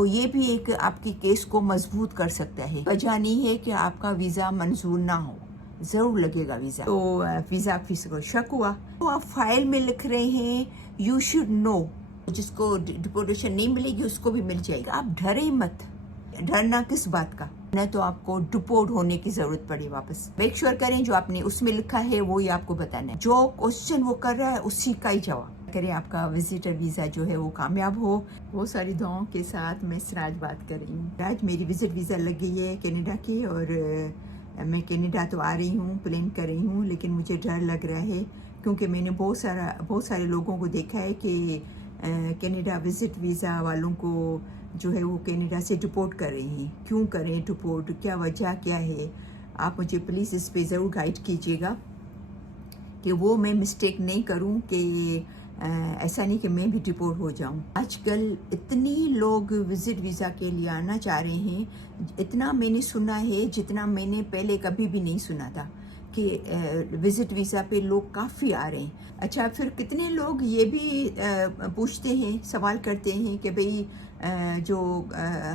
تو یہ بھی ایک آپ کی کیس کو مضبوط کر سکتا ہے. وجہ نہیں ہے کہ آپ کا ویزا منظور نہ ہو، ضرور لگے گا ویزا. تو ویزا آفس کو شک ہوا تو آپ فائل میں لکھ رہے ہیں یو شوڈ نو، جس کو ڈپورٹیشن نہیں ملے گی اس کو بھی مل جائے گا. آپ ڈرے مت. ڈرنا کس بات کا؟ نہ تو آپ کو ڈپورٹ ہونے کی ضرورت پڑی واپس. میک شیور کریں جو آپ نے اس میں لکھا ہے وہی آپ کو بتانا ہے. جو کوشچن وہ کر رہا ہے اسی کا ہی جواب کریں. آپ کا وزٹر ویزا جو ہے وہ کامیاب ہو. بہت ساری دعاؤں کے ساتھ میں سراج بات کر رہی ہوں. آج میری وزٹ ویزا لگ گئی ہے کینیڈا کی، اور میں کینیڈا تو آ رہی ہوں، پلان کر رہی ہوں، لیکن مجھے ڈر لگ رہا ہے کیونکہ میں نے بہت سارے لوگوں کو دیکھا ہے کہ کینیڈا وزٹ ویزا والوں کو جو ہے وہ کینیڈا سے ڈپورٹ کر رہے ہیں. کیوں کریں ڈپورٹ؟ کیا وجہ کیا ہے؟ آپ مجھے پلیز اس پہ ضرور گائیڈ کیجیے گا کہ وہ میں مسٹیک نہیں کروں، کہ ایسا نہیں کہ میں بھی ڈپورٹ ہو جاؤں. آج کل اتنی لوگ وزٹ ویزا کے لیے آنا چاہ رہے ہیں، اتنا میں نے سنا ہے جتنا میں نے پہلے کبھی بھی نہیں سنا تھا کہ وزٹ ویزا پہ لوگ کافی آ رہے ہیں. اچھا، پھر کتنے لوگ یہ بھی پوچھتے ہیں، سوال کرتے ہیں کہ بھئی جو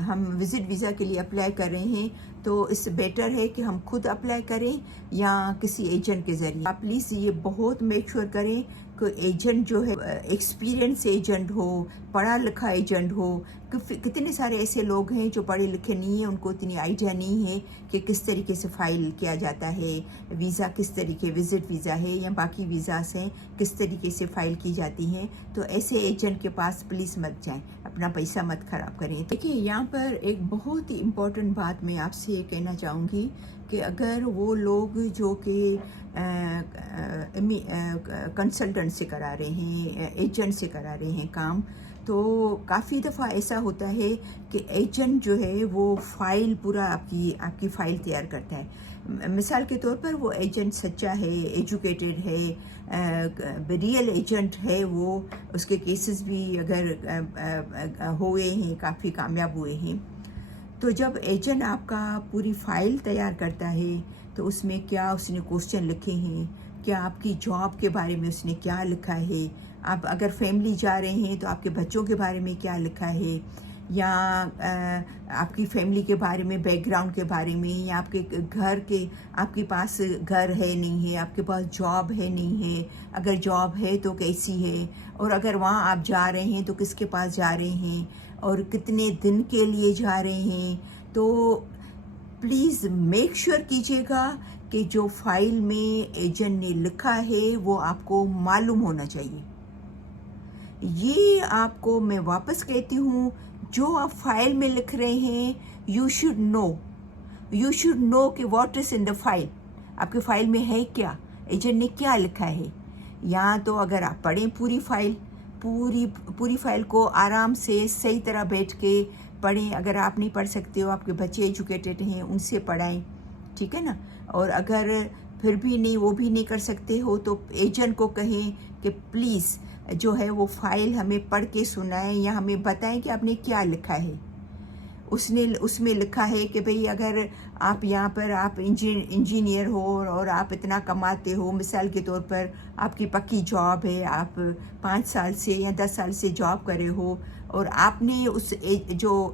ہم وزٹ ویزا کے لیے اپلائی کر رہے ہیں تو اس سے بیٹر ہے کہ ہم خود اپلائی کریں یا کسی ایجنٹ کے ذریعے. آپ پلیز یہ بہت میک شیور کریں کہ ایجنٹ جو ہے ایکسپیرینس ایجنٹ ہو، پڑھا لکھا ایجنٹ ہو. کتنے سارے ایسے لوگ ہیں جو پڑھے لکھے نہیں ہیں، ان کو اتنی آئیڈیا نہیں ہے کہ کس طریقے سے فائل کیا جاتا ہے، ویزا کس طریقے، وزٹ ویزا ہے یا باقی ویزاز ہیں کس طریقے سے فائل کی جاتی ہیں. تو ایسے ایجنٹ کے پاس پلیز مت جائیں، اپنا پیسہ مت خراب کریں. دیکھیں، یہاں پر ایک بہت ہی امپورٹنٹ بات میں آپ سے کہنا چاہوں گی کہ اگر وہ لوگ جو کہ کنسلٹنٹ سے کرا رہے ہیں، ایجنٹ سے کرا رہے ہیں کام، تو کافی دفعہ ایسا ہوتا ہے کہ ایجنٹ جو ہے وہ فائل پورا آپ کی فائل تیار کرتا ہے. مثال کے طور پر وہ ایجنٹ سچا ہے، ایجوکیٹڈ ہے، ریئل ایجنٹ ہے، وہ اس کے کیسز بھی اگر ہوئے ہیں، کافی کامیاب ہوئے ہیں. تو جب ایجنٹ آپ کا پوری فائل تیار کرتا ہے تو اس میں کیا اس نے کوشچن لکھے ہیں، کیا آپ کی جاب کے بارے میں اس نے کیا لکھا ہے، آپ اگر فیملی جا رہے ہیں تو آپ کے بچوں کے بارے میں کیا لکھا ہے، یا آپ کی فیملی کے بارے میں، بیک گراؤنڈ کے بارے میں، یا آپ کے گھر کے، آپ کے پاس گھر ہے نہیں ہے، آپ کے پاس جاب ہے نہیں ہے، اگر جاب ہے تو کیسی ہے، اور اگر وہاں آپ جا رہے ہیں تو کس کے پاس جا رہے ہیں اور کتنے دن کے لیے جا رہے ہیں. تو پلیز میک شیور کیجیے گا کہ جو فائل میں ایجنٹ نے لکھا ہے وہ آپ کو معلوم ہونا چاہیے. یہ آپ کو میں واپس کہتی ہوں، جو آپ فائل میں لکھ رہے ہیں یو شوڈ نو کہ what is in the file. آپ کے فائل میں ہے کیا، ایجنٹ نے کیا لکھا ہے. یا تو اگر آپ پڑھیں پوری فائل کو آرام سے صحیح طرح بیٹھ کے پڑھیں. اگر آپ نہیں پڑھ سکتے ہو، آپ کے بچے ایجوکیٹڈ ہیں، ان سے پڑھائیں، ٹھیک ہے نا. اور اگر پھر بھی نہیں، وہ بھی نہیں کر سکتے ہو تو ایجنٹ کو کہیں کہ پلیز جو ہے وہ فائل ہمیں پڑھ کے سنائیں یا ہمیں بتائیں کہ آپ نے کیا لکھا ہے. اس میں لکھا ہے کہ بھئی اگر آپ یہاں پر آپ انجینئر ہو اور آپ اتنا کماتے ہو، مثال کے طور پر آپ کی پکی جاب ہے، آپ 5 سال سے یا 10 سال سے جاب کرے ہو، اور آپ نے اس جو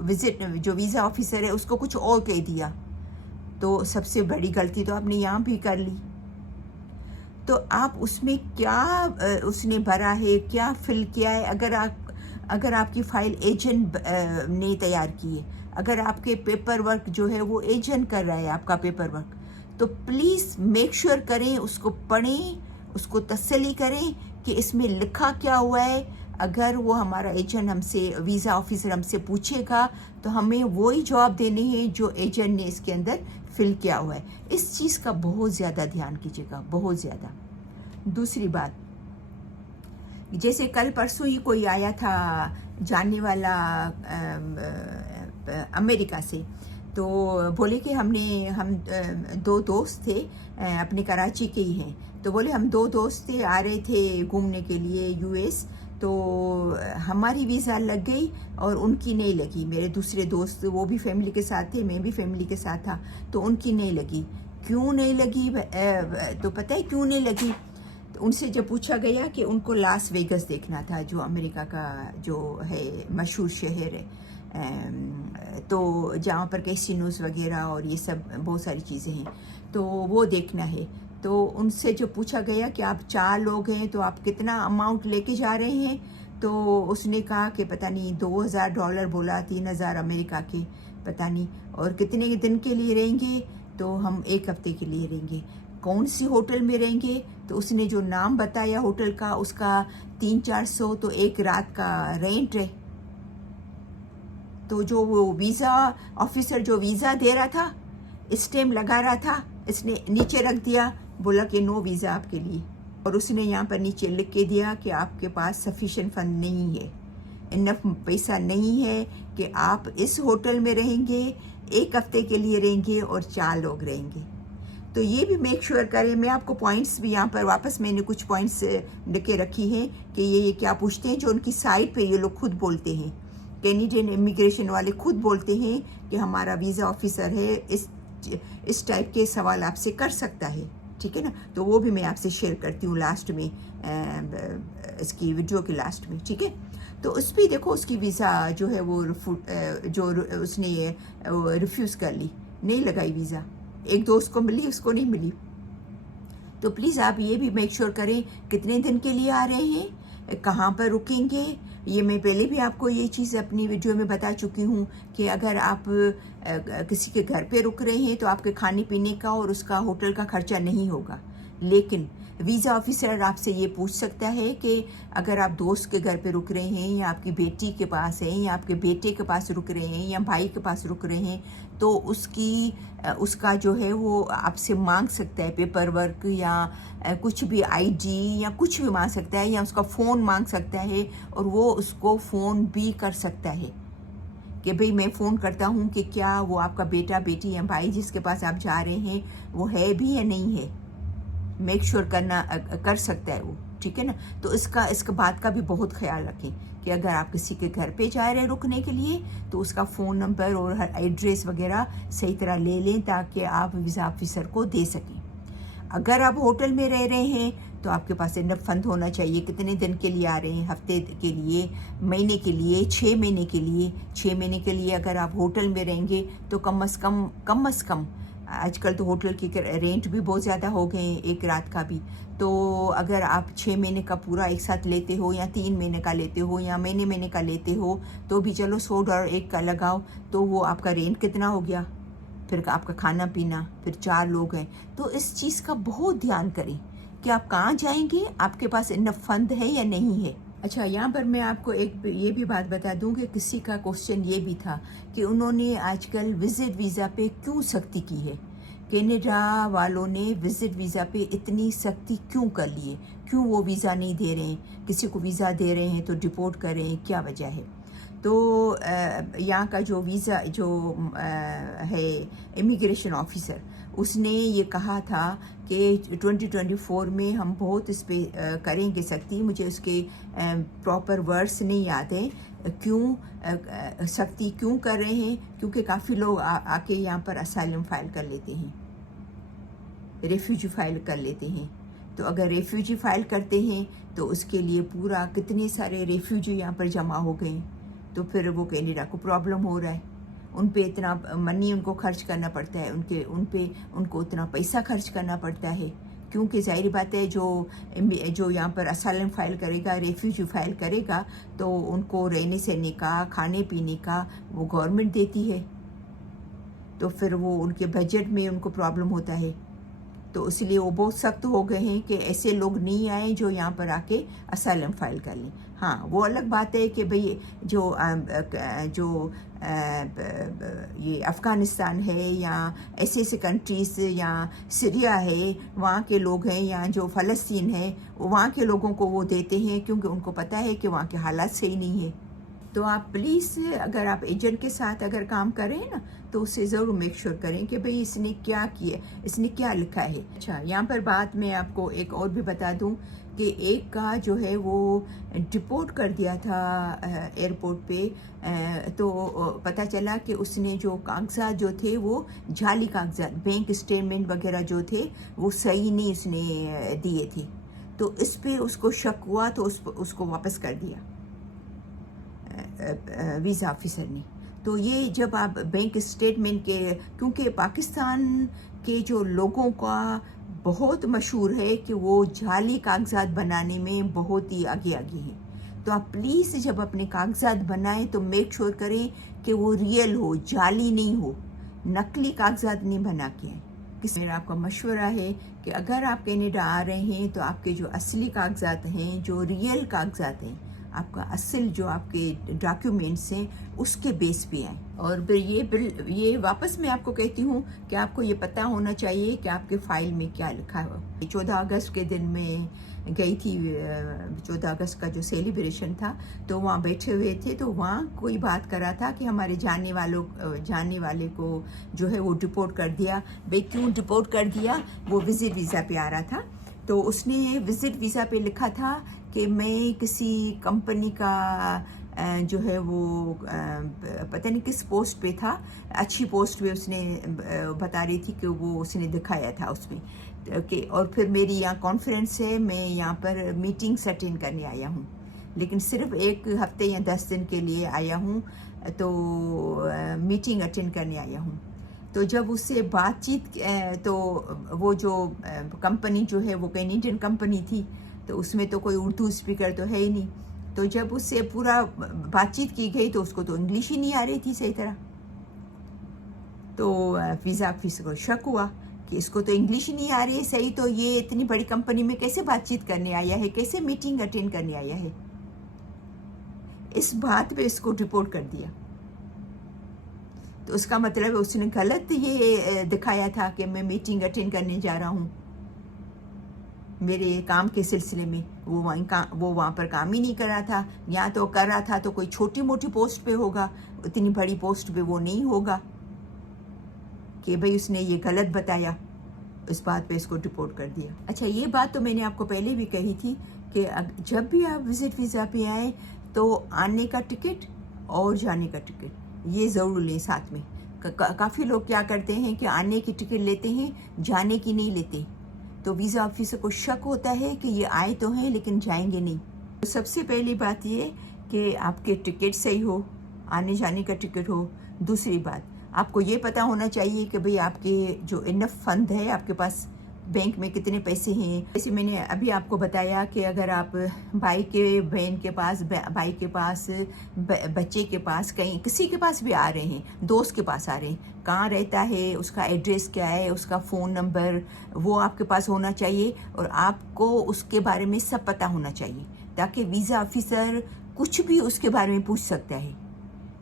ویزا آفیسر ہے اس کو کچھ اور کہہ دیا، تو سب سے بڑی غلطی تو آپ نے یہاں بھی کر لی. تو آپ اس میں کیا اس نے بھرا ہے، کیا فل کیا ہے. اگر آپ کی فائل ایجنٹ نے تیار کی ہے، اگر آپ کے پیپر ورک جو ہے وہ ایجنٹ کر رہا ہے آپ کا پیپر ورک، تو پلیز میک شیور کریں، اس کو پڑھیں، اس کو تسلی کریں کہ اس میں لکھا کیا ہوا ہے. اگر وہ ہمارا ایجنٹ ہم سے، ویزا آفیسر ہم سے پوچھے گا تو ہمیں وہی جواب دینے ہیں جو ایجنٹ نے اس کے اندر فل کیا ہوا ہے. اس چیز کا بہت زیادہ دھیان کیجیے گا، بہت زیادہ. دوسری بات، جیسے کل پرسوں ہی کوئی آیا تھا جاننے والا امریکہ سے، تو بولے کہ ہم 2 دوست تھے، اپنے کراچی کے ہی ہیں، تو بولے ہم 2 دوست تھے، آ رہے تھے گھومنے کے لیے یو ایس، تو ہماری ویزا لگ گئی اور ان کی نہیں لگی. میرے دوسرے دوست وہ بھی فیملی کے ساتھ تھے، میں بھی فیملی کے ساتھ تھا، تو ان کی نہیں لگی. کیوں نہیں لگی؟ تو پتہ ہے کیوں نہیں لگی؟ ان سے جب پوچھا گیا کہ ان کو لاس ویگس دیکھنا تھا، جو امریکہ کا جو ہے مشہور شہر ہے، تو جہاں پر کیسینوز وغیرہ اور یہ سب بہت ساری چیزیں ہیں، تو وہ دیکھنا ہے۔ تو ان سے جو پوچھا گیا کہ آپ 4 لوگ ہیں تو آپ کتنا اماؤنٹ لے کے جا رہے ہیں، تو اس نے کہا کہ پتہ نہیں $2000 بولا، 3000 امریکہ کے، پتہ نہیں، اور کتنے دن کے لیے رہیں گے، تو ہم 1 ہفتے کے لیے رہیں گے۔ کون سی ہوٹل میں رہیں گے، تو اس نے جو نام بتایا ہوٹل کا، اس کا 300-400 تو ایک رات کا رینٹ ہے۔ تو جو وہ ویزا آفیسر جو ویزا دے رہا تھا، اسٹیمپ لگا رہا تھا، اس نے نیچے رکھ دیا، بولا کہ نو ویزا آپ کے لیے، اور اس نے یہاں پر نیچے لکھ کے دیا کہ آپ کے پاس سفیشینٹ فنڈ نہیں ہے، انف پیسہ نہیں ہے کہ آپ اس ہوٹل میں رہیں گے، 1 ہفتے کے لیے رہیں گے اور 4 لوگ رہیں گے۔ تو یہ بھی میک شیور کریں۔ میں آپ کو پوائنٹس بھی یہاں پر واپس میں نے کچھ پوائنٹس لکھ کے رکھی ہیں کہ یہ کیا پوچھتے ہیں، جو ان کی سائٹ پہ یہ لوگ خود بولتے ہیں، کینیڈین امیگریشن والے خود بولتے ہیں کہ ہمارا ویزا آفیسر ہے، اس ٹائپ کے سوال آپ سے کر سکتا ہے، ٹھیک ہے نا۔ تو وہ بھی میں آپ سے شیئر کرتی ہوں لاسٹ میں، اس کی ویڈیو کے لاسٹ میں، ٹھیک ہے۔ تو اس پہ دیکھو اس کی ویزا جو ہے وہ جو اس نے ریفیوز کر لی، نہیں لگائی ویزا، ایک دوست کو ملی، اس کو نہیں ملی۔ تو پلیز آپ یہ بھی میک شیور کریں کتنے دن کے لیے آ رہے ہیں، کہاں پر رکیں گے۔ یہ میں پہلے بھی آپ کو یہ چیز اپنی ویڈیو میں بتا چکی ہوں کہ اگر آپ کسی کے گھر پہ رک رہے ہیں تو آپ کے کھانے پینے کا اور اس کا ہوٹل کا خرچہ نہیں ہوگا، لیکن ویزا آفیسر آپ سے یہ پوچھ سکتا ہے کہ اگر آپ دوست کے گھر پہ رک رہے ہیں، یا آپ کی بیٹی کے پاس ہیں، یا آپ کے بیٹے کے پاس رک رہے ہیں، یا بھائی کے پاس رک رہے ہیں، تو اس کا جو ہے وہ آپ سے مانگ سکتا ہے پیپر ورک، یا کچھ بھی ID یا کچھ بھی مانگ سکتا ہے، یا اس کا فون مانگ سکتا ہے، اور وہ اس کو فون بھی کر سکتا ہے کہ بھئی میں فون کرتا ہوں کہ کیا وہ آپ کا بیٹا بیٹی یا بھائی جس کے پاس آپ جا رہے ہیں وہ ہے بھی یا نہیں ہے، میک شیور کر سکتا ہے وہ، ٹھیک ہے نا۔ تو اس کا بات کا بھی بہت خیال رکھیں کہ اگر آپ کسی کے گھر پہ جا رہے ہیں رکنے کے لیے تو اس کا فون نمبر اور ہر ایڈریس وغیرہ صحیح طرح لے لیں تاکہ آپ ویزا آفیسر کو دے سکیں۔ اگر آپ ہوٹل میں رہ رہے ہیں تو آپ کے پاس انف فنڈ ہونا چاہیے، کتنے دن کے لیے آ رہے ہیں، ہفتے کے لیے، مہینے کے لیے، 6 مہینے کے لیے۔ 6 مہینے کے لیے اگر آپ ہوٹل میں رہیں گے تو کم از کم آج کل تو ہوٹل کی رینٹ بھی بہت زیادہ ہو گئے ہیں، 1 رات کا بھی، تو اگر آپ 6 مہینے کا پورا ایک ساتھ لیتے ہو، یا 3 مہینے کا لیتے ہو، یا مہینے کا لیتے ہو، تو بھی چلو $100 ایک کا لگاؤ، تو وہ آپ کا رینٹ کتنا ہو گیا، پھر آپ کا کھانا پینا، پھر 4 لوگ ہیں۔ تو اس چیز کا بہت دھیان کریں کہ آپ کہاں جائیں گے، آپ کے پاس انف فنڈ ہے یا نہیں ہے۔ اچھا، یہاں پر میں آپ کو ایک یہ بھی بات بتا دوں کہ کسی کا کوشچن یہ بھی تھا کہ انہوں نے آج کل وزٹ ویزا پہ کیوں سختی کی ہے، کینیڈا والوں نے وزٹ ویزا پہ اتنی سختی کیوں کر لی ہے، کیوں وہ ویزا نہیں دے رہے ہیں، کسی کو ویزا دے رہے ہیں تو ڈپورٹ کر رہے ہیں، کیا وجہ ہے۔ تو یہاں کا جو ویزا جو ہے امیگریشن آفیسر، اس نے یہ کہا تھا کہ 2024 میں ہم بہت اس پہ کریں گے سختی، مجھے اس کے پراپر ورڈس نہیں یاد ہیں، کیوں سختی کیوں کر رہے ہیں، کیونکہ کافی لوگ آ کے یہاں پر اسائلم فائل کر لیتے ہیں، ریفیوجی فائل کر لیتے ہیں۔ تو اگر ریفیوجی فائل کرتے ہیں تو اس کے لیے پورا کتنے سارے ریفیوجی یہاں پر جمع ہو گئے، تو پھر وہ کینیڈا کو پرابلم ہو رہا ہے، ان پہ اتنا منی ان کو خرچ کرنا پڑتا ہے، ان کو اتنا پیسہ خرچ کرنا پڑتا ہے، کیونکہ ظاہری بات ہے جو یہاں پر اسائلم فائل کرے گا، ریفیوجی فائل کرے گا، تو ان کو رہنے سہنے کا، کھانے پینے کا وہ گورنمنٹ دیتی ہے، تو پھر وہ ان کے بجٹ میں ان کو پرابلم ہوتا ہے۔ تو اس لیے وہ بہت سخت ہو گئے ہیں کہ ایسے لوگ نہیں آئیں جو یہاں پر آ کے اسائلم فائل کر لیں۔ ہاں، وہ الگ بات ہے کہ بھئی جو یہ افغانستان ہے، یا ایسے کنٹریز، یا سیریا ہے، وہاں کے لوگ ہیں، یا جو فلسطین ہے، وہاں کے لوگوں کو وہ دیتے ہیں کیونکہ ان کو پتہ ہے کہ وہاں کے حالات صحیح نہیں ہیں۔ تو آپ پلیز اگر آپ ایجنٹ کے ساتھ اگر کام کریں نا تو اسے ضرور میک شیور کریں کہ بھئی اس نے کیا کیا، اس نے کیا لکھا ہے۔ اچھا، یہاں پر بات میں آپ کو ایک اور بھی بتا دوں کہ ایک کا جو ہے وہ ڈپورٹ کر دیا تھا ایئرپورٹ پہ، تو پتہ چلا کہ اس نے جو کاغذات جو تھے وہ جعلی کاغذات، بینک اسٹیٹمنٹ وغیرہ جو تھے وہ صحیح نہیں اس نے دیے تھے، تو اس پہ اس کو شک ہوا تو اس کو واپس کر دیا ویزا آفیسر نے۔ تو یہ جب آپ بینک اسٹیٹمنٹ کے، کیونکہ پاکستان کے جو لوگوں کا بہت مشہور ہے کہ وہ جعلی کاغذات بنانے میں بہت ہی آگے ہیں، تو آپ پلیز جب اپنے کاغذات بنائیں تو میک شور کریں کہ وہ ریئل ہو، جعلی نہیں ہو، نقلی کاغذات نہیں بنا کے آئیں۔ میرا آپ کا مشورہ ہے کہ اگر آپ کینیڈا آ رہے ہیں تو آپ کے جو اصلی کاغذات ہیں، جو ریئل کاغذات ہیں، آپ کا اصل جو آپ کے ڈاکیومنٹس ہیں، اس کے بیس پہ آئیں۔ اور پھر یہ واپس میں آپ کو کہتی ہوں کہ آپ کو یہ پتہ ہونا چاہیے کہ آپ کے فائل میں کیا لکھا ہوا۔ 14 اگست کے دن میں گئی تھی، 14 اگست کا جو سیلیبریشن تھا، تو وہاں بیٹھے ہوئے تھے، تو وہاں کوئی بات کر رہا تھا کہ ہمارے جاننے والے کو جو ہے وہ ڈپورٹ کر دیا۔ بھئی کیوں ڈپورٹ کر دیا؟ وہ وزٹ ویزا پہ آ رہا تھا، تو اس نے وزٹ ویزا پہ لکھا تھا کہ میں کسی کمپنی کا جو ہے وہ پتہ نہیں کس پوسٹ پہ تھا، اچھی پوسٹ پہ اس نے بتا رہی تھی کہ وہ اس نے دکھایا تھا اس میں کہ، اور پھر میری یہاں کانفرنس ہے، میں یہاں پر میٹنگ اٹینڈ کرنے آیا ہوں، لیکن صرف 1 ہفتے یا 10 دن کے لیے آیا ہوں، تو میٹنگ اٹینڈ کرنے آیا ہوں۔ تو جب اس سے بات چیت، تو وہ جو کمپنی جو ہے وہ کینیڈین کمپنی تھی، تو اس میں تو کوئی اردو اسپیکر تو ہے ہی نہیں، تو جب اس سے پورا بات چیت کی گئی تو اس کو تو انگلش ہی نہیں آ رہی تھی صحیح طرح، تو ویزا آفیسر کو شک ہوا کہ اس کو تو انگلش ہی نہیں آ رہی ہے صحیح، تو یہ اتنی بڑی کمپنی میں کیسے بات چیت کرنے آیا ہے، کیسے میٹنگ اٹینڈ کرنے آیا ہے۔ اس بات پہ اس کو رپورٹ کر دیا، تو اس کا مطلب اس نے غلط یہ دکھایا تھا کہ میں میٹنگ اٹینڈ کرنے جا رہا ہوں میرے کام کے سلسلے میں۔ وہ وہاں پر کام ہی نہیں کر رہا تھا، یا تو کر رہا تھا تو کوئی چھوٹی موٹی پوسٹ پہ ہوگا، اتنی بڑی پوسٹ پہ وہ نہیں ہوگا کہ بھئی اس نے یہ غلط بتایا، اس بات پہ اس کو رپورٹ کر دیا۔ اچھا، یہ بات تو میں نے آپ کو پہلے بھی کہی تھی کہ جب بھی آپ وزٹ ویزا پہ آئیں تو آنے کا ٹکٹ اور جانے کا ٹکٹ یہ ضرور لیں ساتھ میں۔ کافی لوگ کیا کرتے ہیں کہ آنے کی ٹکٹ لیتے ہیں، جانے کی نہیں لیتے، تو ویزا آفیسر کو شک ہوتا ہے کہ یہ آئے تو ہیں لیکن جائیں گے نہیں۔ تو سب سے پہلی بات یہ کہ آپ کے ٹکٹ صحیح ہو، آنے جانے کا ٹکٹ ہو۔ دوسری بات، آپ کو یہ پتہ ہونا چاہیے کہ بھئی آپ کے جو انف فنڈ ہے، آپ کے پاس بینک میں کتنے پیسے ہیں۔ جیسے میں نے ابھی آپ کو بتایا کہ اگر آپ بھائی کے بہن کے پاس، بھائی کے پاس، بچے کے پاس، کہیں کسی کے پاس بھی آ رہے ہیں، دوست کے پاس آ رہے ہیں، کہاں رہتا ہے، اس کا ایڈریس کیا ہے، اس کا فون نمبر، وہ آپ کے پاس ہونا چاہیے، اور آپ کو اس کے بارے میں سب پتہ ہونا چاہیے، تاکہ ویزا آفیسر کچھ بھی اس کے بارے میں پوچھ سکتا ہے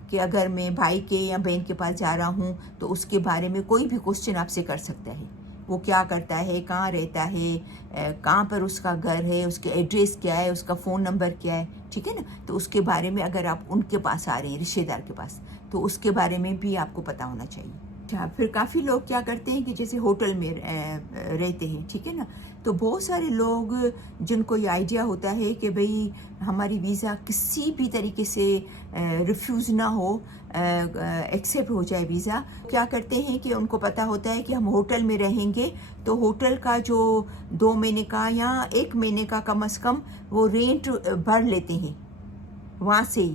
کہ اگر میں بھائی کے یا بہن کے پاس جا رہا ہوں تو اس کے بارے میں کوئی بھی کوسچن آپ سے کر سکتا ہے، وہ کیا کرتا ہے، کہاں رہتا ہے، کہاں پر اس کا گھر ہے، اس کے ایڈریس کیا ہے، اس کا فون نمبر کیا ہے، ٹھیک ہے نا۔ تو اس کے بارے میں اگر آپ ان کے پاس آ رہے ہیں، رشتہ دار کے پاس، تو اس کے بارے میں بھی آپ کو پتہ ہونا چاہیے۔ اچھا، پھر کافی لوگ کیا کرتے ہیں کہ جیسے ہوٹل میں رہتے ہیں، ٹھیک ہے نا، تو بہت سارے لوگ جن کو یہ آئیڈیا ہوتا ہے کہ بھئی ہماری ویزا کسی بھی طریقے سے ریفیوز نہ ہو، ایکسیپٹ ہو جائے ویزا، کیا کرتے ہیں کہ ان کو پتہ ہوتا ہے کہ ہم ہوٹل میں رہیں گے تو ہوٹل کا جو 2 مہینے کا یا 1 مہینے کا کم از کم وہ رینٹ بھر لیتے ہیں وہاں سے ہی،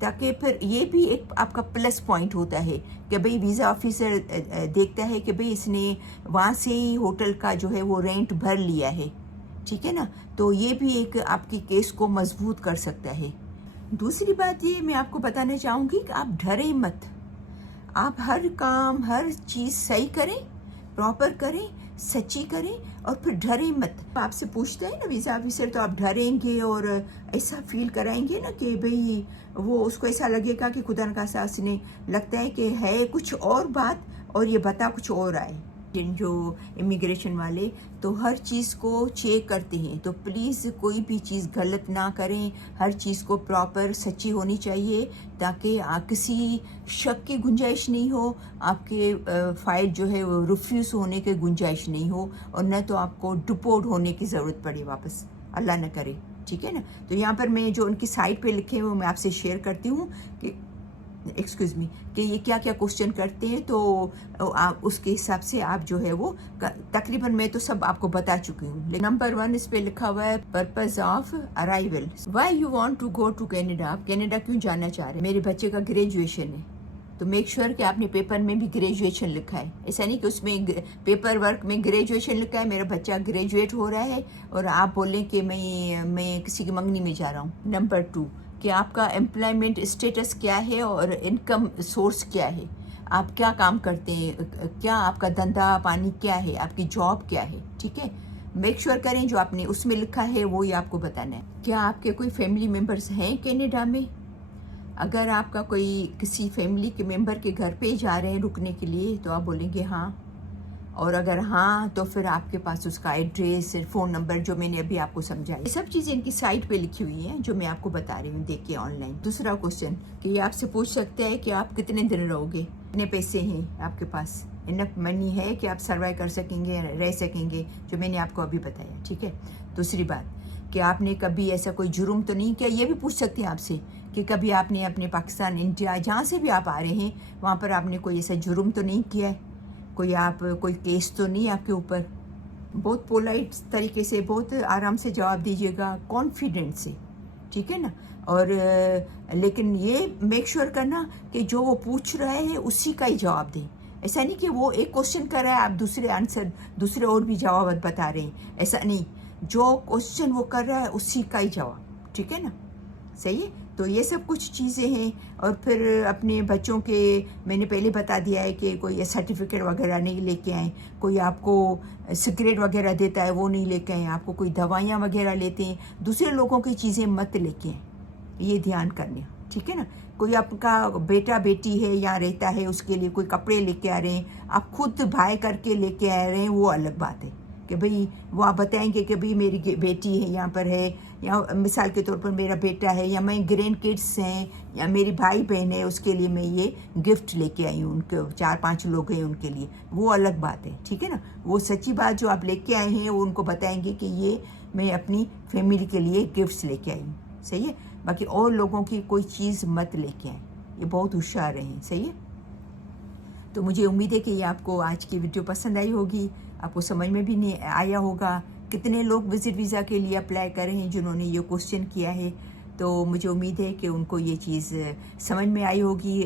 تاکہ پھر یہ بھی ایک آپ کا پلس پوائنٹ ہوتا ہے کہ بھئی ویزا آفیسر دیکھتا ہے کہ بھئی اس نے وہاں سے ہی ہوٹل کا جو ہے وہ رینٹ بھر لیا ہے، ٹھیک ہے نا، تو یہ بھی ایک آپ کی کیس کو مضبوط کر سکتا ہے۔ دوسری بات یہ میں آپ کو بتانا چاہوں گی کہ آپ ڈریں مت، آپ ہر کام، ہر چیز صحیح کریں، پراپر کریں، سچی کریں، اور پھر ڈریں مت۔ آپ سے پوچھتا ہے نا ویزا آفیسر، تو آپ ڈریں گے اور ایسا فیل کرائیں گے نا کہ بھئی وہ اس کو ایسا لگے گا کہ خدا نخواستہ اس نے لگتا ہے کہ ہے کچھ اور بات اور یہ بتا کچھ اور آئے۔ جو امیگریشن والے تو ہر چیز کو چیک کرتے ہیں، تو پلیز کوئی بھی چیز غلط نہ کریں، ہر چیز کو پراپر سچی ہونی چاہیے، تاکہ کسی شک کی گنجائش نہیں ہو، آپ کے فائل جو ہے وہ ریفیوز ہونے کی گنجائش نہیں ہو، اور نہ تو آپ کو ڈپورٹ ہونے کی ضرورت پڑے واپس، اللہ نہ کرے، ٹھیک ہے نا۔ تو یہاں پر میں جو ان کی سائٹ پہ لکھے ہوئے میں آپ سے شیئر کرتی ہوں کہ ایکسکیوز می کہ یہ کیا کیا کوشچن کرتے ہیں، تو آپ اس کے حساب سے آپ جو ہے وہ تقریباً میں تو سب آپ کو بتا چکی ہوں. نمبر 1 اس پہ لکھا ہوا ہے purpose of arrival. Why you want to go to Canada, آپ کینیڈا کیوں جانا چاہ رہے ہیں؟ میرے بچے کا گریجویشن ہے، تو میک شیور کہ آپ نے پیپر میں بھی گریجویشن لکھا ہے. ایسا نہیں کہ اس میں پیپر ورک میں گریجویشن لکھا ہے میرا بچہ گریجویٹ ہو رہا ہے اور آپ بولیں کہ میں کسی کی منگنی میں جا رہا ہوں. نمبر 2 کہ آپ کا امپلائمنٹ اسٹیٹس کیا ہے اور انکم سورس کیا ہے، آپ کیا کام کرتے ہیں، کیا آپ کا دھندا پانی کیا ہے، آپ کی جاب کیا ہے. ٹھیک ہے، میک شیور کریں جو آپ نے اس میں لکھا ہے وہی آپ کو بتانا ہے. کیا آپ کے کوئی فیملی ممبرس ہیں کینیڈا میں؟ اگر آپ کا کوئی کسی فیملی کے ممبر کے گھر پہ جا رہے ہیں رکنے کے لیے تو آپ بولیں گے ہاں، اور اگر ہاں تو پھر آپ کے پاس اس کا ایڈریس، فون نمبر جو میں نے ابھی آپ کو سمجھایا، یہ سب چیزیں ان کی سائٹ پہ لکھی ہوئی ہیں جو میں آپ کو بتا رہی ہوں، دیکھیے آن لائن. دوسرا کوشچن کہ یہ آپ سے پوچھ سکتا ہے کہ آپ کتنے دن رہو گے، کتنے پیسے ہیں آپ کے پاس، انف منی ہے کہ آپ سروائیو کر سکیں گے، رہ سکیں گے، جو میں نے آپ کو ابھی بتایا. ٹھیک ہے. دوسری بات کہ آپ نے کبھی ایسا کوئی جرم تو نہیں کیا، یہ بھی پوچھ سکتے ہیں آپ سے کہ کبھی آپ نے اپنے پاکستان، انڈیا، جہاں سے بھی آپ آ رہے ہیں وہاں پر آپ نے کوئی ایسا جرم تو نہیں کیا ہے، کوئی کیس تو نہیں آپ کے اوپر. بہت پولائٹ طریقے سے، بہت آرام سے جواب دیجیے گا، کانفیڈنٹ سے. ٹھیک ہے نا. اور لیکن یہ میک شیور کرنا کہ جو وہ پوچھ رہے ہیں اسی کا ہی جواب دیں. ایسا نہیں کہ وہ ایک کوشچن کر رہا ہے آپ دوسرے اور بھی جوابات بتا رہے ہیں، ایسا نہیں. جو کوشچن وہ کر رہا ہے اسی کا ہی جواب. ٹھیک ہے نا. صحیح ہے. تو یہ سب کچھ چیزیں ہیں. اور پھر اپنے بچوں کے میں نے پہلے بتا دیا ہے کہ کوئی سرٹیفکیٹ وغیرہ نہیں لے کے آئیں، کوئی آپ کو سگریٹ وغیرہ دیتا ہے وہ نہیں لے کے آئیں، آپ کو کوئی دوائیاں وغیرہ لیتے ہیں دوسرے لوگوں کی چیزیں مت لے کے آئیں، یہ دھیان کرنا. ٹھیک ہے نا. کوئی آپ کا بیٹا بیٹی ہے یہاں رہتا ہے، اس کے لیے کوئی کپڑے لے کے آ رہے ہیں، آپ خود بھائی کر کے لے کے آ رہے ہیں، وہ الگ بات ہے کہ بھئی وہ آپ بتائیں گے کہ بھئی میری بیٹی ہے یہاں پر ہے، یا مثال کے طور پر میرا بیٹا ہے، یا میں گرینڈ کڈس ہیں، یا میری بھائی بہن ہے، اس کے لیے میں یہ گفٹ لے کے آئی ہوں، ان کے 4-5 لوگ ہیں ان کے لیے، وہ الگ بات ہے. ٹھیک ہے نا. وہ سچی بات جو آپ لے کے آئے ہیں وہ ان کو بتائیں گے کہ یہ میں اپنی فیملی کے لیے گفٹس لے کے آئی ہوں. صحیح ہے. باقی اور لوگوں کی کوئی چیز مت لے کے آئیں، یہ بہت ہوشیار رہیں. صحیح ہے. تو مجھے امید ہے کہ یہ آپ کو آج کی ویڈیو پسند آئی ہوگی، آپ کو سمجھ میں بھی نہیں آیا ہوگا. کتنے لوگ وزٹ ویزا کے لیے اپلائی کر رہے ہیں جنہوں نے یہ کوشچن کیا ہے، تو مجھے امید ہے کہ ان کو یہ چیز سمجھ میں آئی ہوگی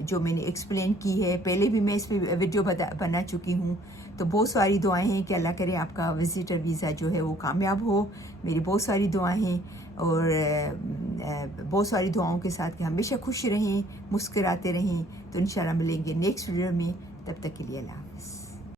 جو میں نے ایکسپلین کی ہے. پہلے بھی میں اس پہ ویڈیو بنا چکی ہوں. تو بہت ساری دعائیں ہیں کہ اللہ کرے آپ کا وزٹر ویزا جو ہے وہ کامیاب ہو. میری بہت ساری دعائیں ہیں، اور بہت ساری دعاؤں کے ساتھ کہ ہمیشہ خوش رہیں، مسکراتے رہیں. تو انشاءاللہ ملیں گے نیکسٹ ویڈیو میں. تب تک کے لیے اللہ حافظ.